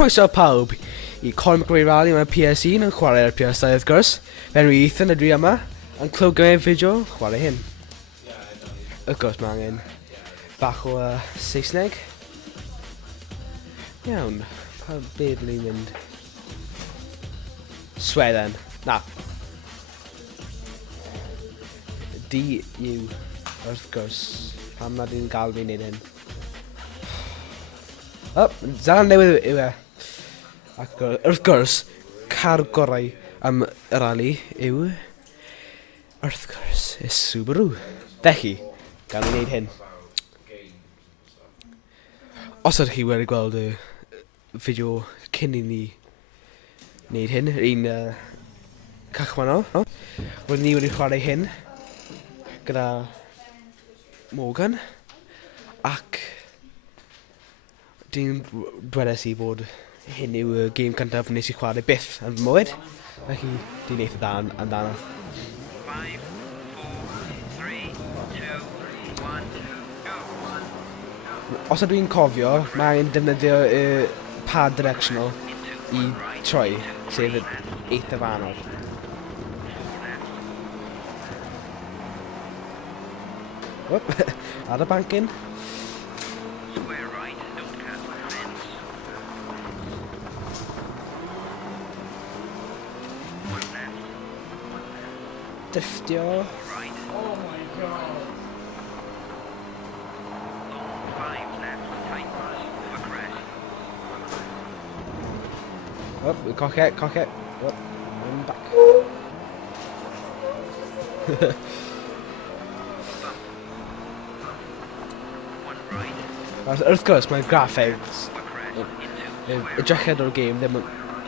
Croeso pawb I Colin rally mewn ps1 yn chwarae ar ps2 wrth gwrs. Fe'n Ethan y dwi yma yn clywed gyda'r fideo chwarae hyn. Wrth gwrs mae angen bach o Saesneg. Iawn, pa beth ni'n mynd? Sweden. Na. D yw wrth gwrs. Pam nad yw'n gael fi'n neud hyn? O, dan newydd yw e. Ac wrth gwrs, car gorau am y rali yw wrth gwrs y Subaru. Felly, gan i wneud hyn. Os ydych chi wedi gweld y fideo cyn I ni wneud hyn, un cychwannol, roedd ni wedi chwarae hyn gyda Morgan ac dwi'n dwedes I fod hyn yw y gêm cyntaf nes I chwarae byth yn fy mywyd, felly dwi'n eitha da amdano. 5, 4, 3, 2, 1, go! Os ydw i'n cofio, mae angen defnyddio y pad directional I troi, sef y eithaf anodd. Whoop, ar y bancyn. Square right, don't cut the fence. One left, Drifftio. right. Oh my god. Long 5 left, tight pass, over crest. Whoop, cock it. Whoop, and back. One right, Wrth gwrs, mae graphics over crest, into y drychiad o'r gêm ddim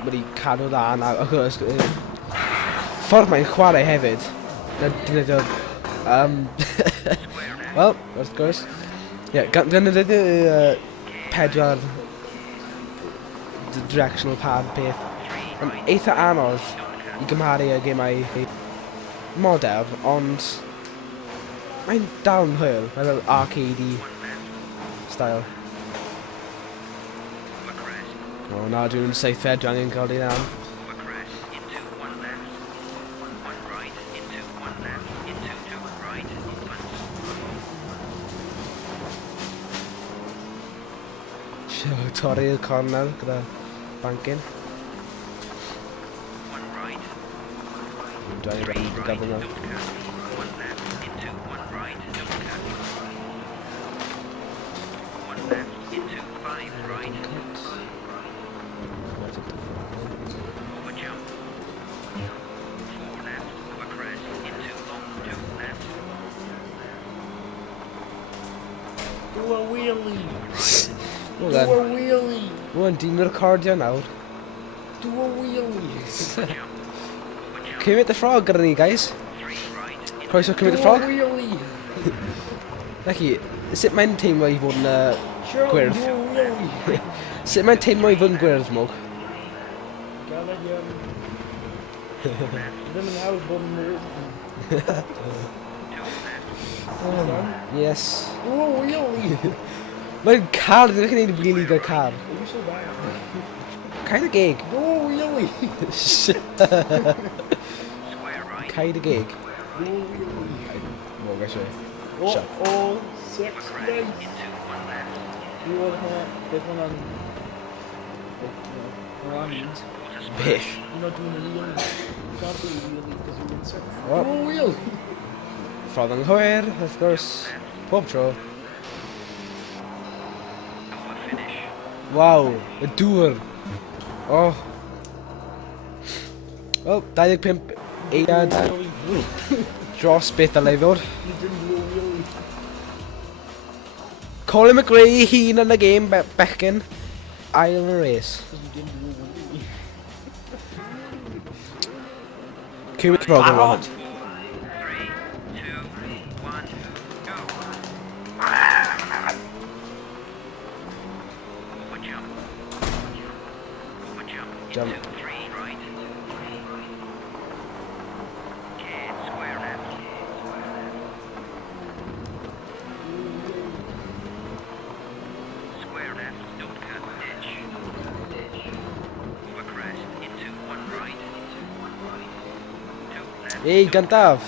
wedi cadw dda na, wrth gwrs, ffordd mae'n chwarae hefyd, defnyddio, wel, wrth gwrs, defnyddio pedwar directional pad peth, yn eitha anodd I gymharu â gemau model, ond mae'n dal yn hwyl, mae'n fel arcade style. over crest, O na, dwi'n seithfed, dwi'n angen cael ei am. over crest, into one left. One right, into one left, into two right, opens. Torri'r cornel gyda bancyn. One right, Dwi'n three angen right, gafel don't nhw. cut. One left, into one right, don't cut. One left, into 5 right, over jump. 4 left, over crest, into long 2 left. Do a wheelie. Wel Do a then, wheelie. rwan, di'n recordio nawr. Do a wheelie. Jump. Cymryd y ffrog gyda ni, guys. 3 right, Croeso Do cymryd y a ffrog. wheelie. Felly, sut mae'n teimlo I fod yn Sure, gwyrdd? do a wheelie. Sut mae'n teimlo I fod yn gwyrdd, Mwg? Gala yum. Ddim yn hawdd bod yn mwyd. Yes. Do a wheelie. Mae'n car, dwi'n chi'n neud wheelie gyda car. You're so bad. Caid y gig. Do a wheelie. square right, Caid y gig. Do a wheelie. Mwg, eisiau. Oh, oh, sex crest, nice. into one left. You want to get one on... Ryan's. Beth. You're not doing a wheelie. You can't do a wheelie because you're in sex. O, Do a wheelie. ffordd anghywir, wrth gwrs. Pob tro. Over finish. Waw, y dŵr. O. Wel, 25 eiliad dros beth dylai ddod. You didn't do a wheelie. Colin crae I hun yn y gêm, bechgyn. Ail yn y race. Because you didn't do a wheelie. Cymryd ffrog yn rhan. 3, 2, 1, go! Over jump. Over jump. Jump. Into 3 right. Get square left. Square left, don't cut ditch. Ei, gantaf!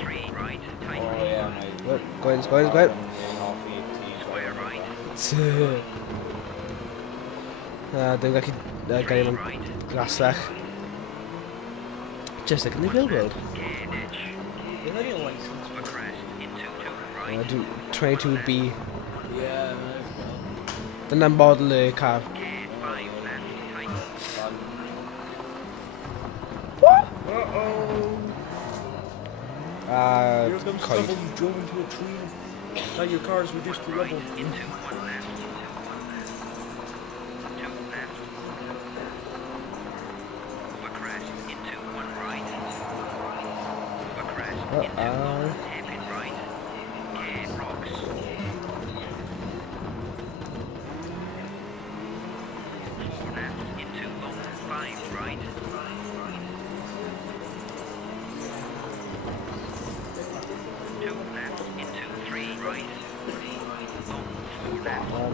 Three right, tight. Oh yeah, mate. Gwen. Square right. Dwi'n gallu gael yn Right. glasach. Just like in the real world. Gear ditch. You're like a license. For crest into two right. Dwi'n 22B. Yeah, no. Dyna'n model y car. Gear 5 left, tight. Uh-oh. Here comes Coed. trouble. You drove into a tree. Now your car is reduced to Right rubble. into one left. Two left. For crest into one right. For crest into hairpin right. Gear rocks. Four left into long 5 right. Two left into 3 right. Long 4 left.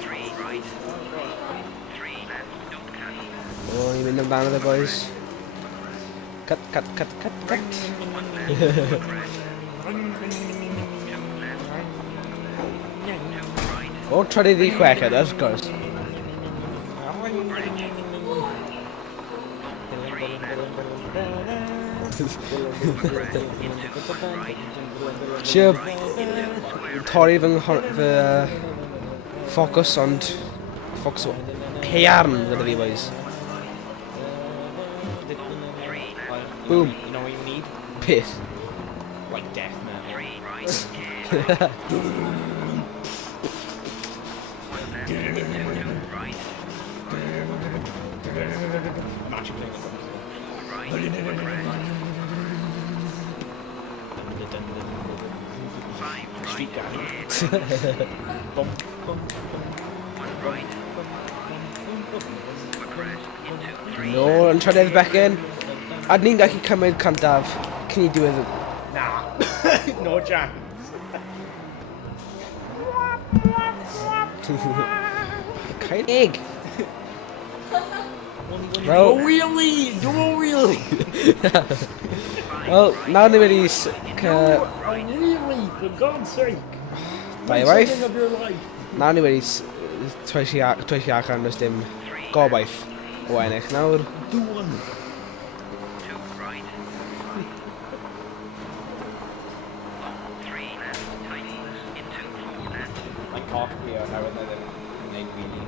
Three right. Three left. Don't cut. O, ni'n mynd amdano fe, boys. Cut. One left. For crest. Two left. Two right. O, trydydd i chweched, of course. Bridge. Three left. For crest into one right. Sio Right into square. torri fy ffocws, ond ffocws o haearn gyda fi, boys. Three left. Boom. You know what you need? Pith. Like death metal. Three right. Gear right. One left into two right. I'm actually playing the drums. Right for crest. Five right. Street guy. Gear left. Bump, bump, One right. For crest into three. No, yn trydydd bechgyn. A ni'n gallu cymryd cantaf. Can you do it? Nah. No chance. Cael egg. Do Wel, a wheelie! Do a wheelie! wel, nawr ni wedi A wheelie, for God's sake! Bye, Make wife. something of your life. nawr ni wedi troesi allan does dim gobaith o ennill. Nawr, Do one. Two right. Long three left. Tight. Into four left. Like half here, now and then they wheelie.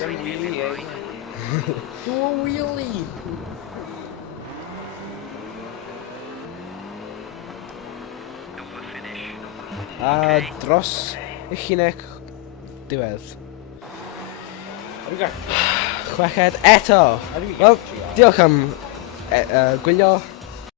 Right into right. Do a wheelie! Over finish. a dros y llinec diwedd. Have you got? Chweched eto. Wel, diolch am gwylio.